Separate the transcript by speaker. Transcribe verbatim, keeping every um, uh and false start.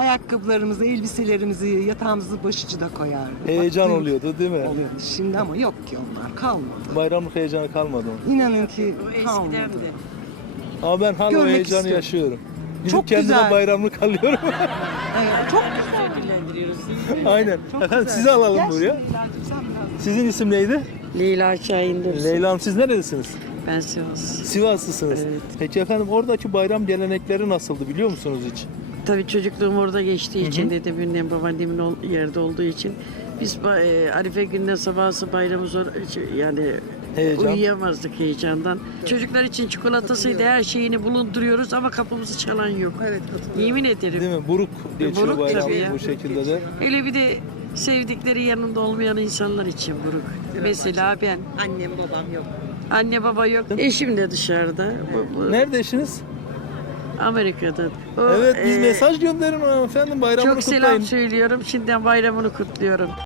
Speaker 1: ayakkabılarımızı, elbiselerimizi yatağımızın başucuna koyardık.
Speaker 2: Heyecan
Speaker 1: Bak,
Speaker 2: oluyordu değil mi?
Speaker 1: oluyordu. Şimdi ama yok ki onlar, kalmadı.
Speaker 2: Bayramlık heyecanı kalmadı mı?
Speaker 1: İnanın ki kalmadı.
Speaker 2: Ama ben hala o
Speaker 1: Görmek
Speaker 2: heyecanı
Speaker 1: istiyorum.
Speaker 2: yaşıyorum. Gidip
Speaker 1: Çok
Speaker 2: kendime
Speaker 1: güzel.
Speaker 2: bayramlık alıyorum.
Speaker 1: Evet, çok güzel.
Speaker 2: Aynen.
Speaker 1: Çok
Speaker 2: Efendim
Speaker 1: güzel.
Speaker 2: sizi alalım
Speaker 1: Gel
Speaker 2: buraya.
Speaker 1: şimdi Leyla'cığım, sen biraz-
Speaker 2: Sizin isim neydi?
Speaker 3: Leyla Şahin'dir.
Speaker 2: Leyla Hanım, siz neredesiniz?
Speaker 3: Ben Sivas.
Speaker 2: Sivaslısınız.
Speaker 3: Evet.
Speaker 2: Peki efendim oradaki bayram gelenekleri nasıldı biliyor musunuz hiç?
Speaker 3: Tabii çocukluğum orada geçtiği için, dedemin, babaannemin ol- yerde olduğu için biz ba- e, Arife gününe sabahsı bayramı zor, yani
Speaker 2: Heyecan.
Speaker 3: uyuyamazdık heyecandan. Çocuklar için çikolatasıydı, her şeyini bulunduruyoruz ama kapımızı çalan yok.
Speaker 1: Evet, katılıyorum.
Speaker 3: Yemin ederim.
Speaker 2: Değil mi? Buruk geçiyor
Speaker 3: Buruk
Speaker 2: bayram
Speaker 3: tabii ya.
Speaker 2: bu şekilde de.
Speaker 3: Hele bir de sevdikleri yanında olmayan insanlar için buruk. Mesela ben.
Speaker 1: Annem babam yok.
Speaker 3: Anne baba yok. Eşim de dışarıda. Bu, bu
Speaker 2: Nerede eşiniz?
Speaker 3: Amerika'da. O,
Speaker 2: Evet biz
Speaker 3: e,
Speaker 2: mesaj gönderin efendim bayramını
Speaker 3: Çok
Speaker 2: kutlayın.
Speaker 3: selam söylüyorum. Şimdiden bayramını kutluyorum.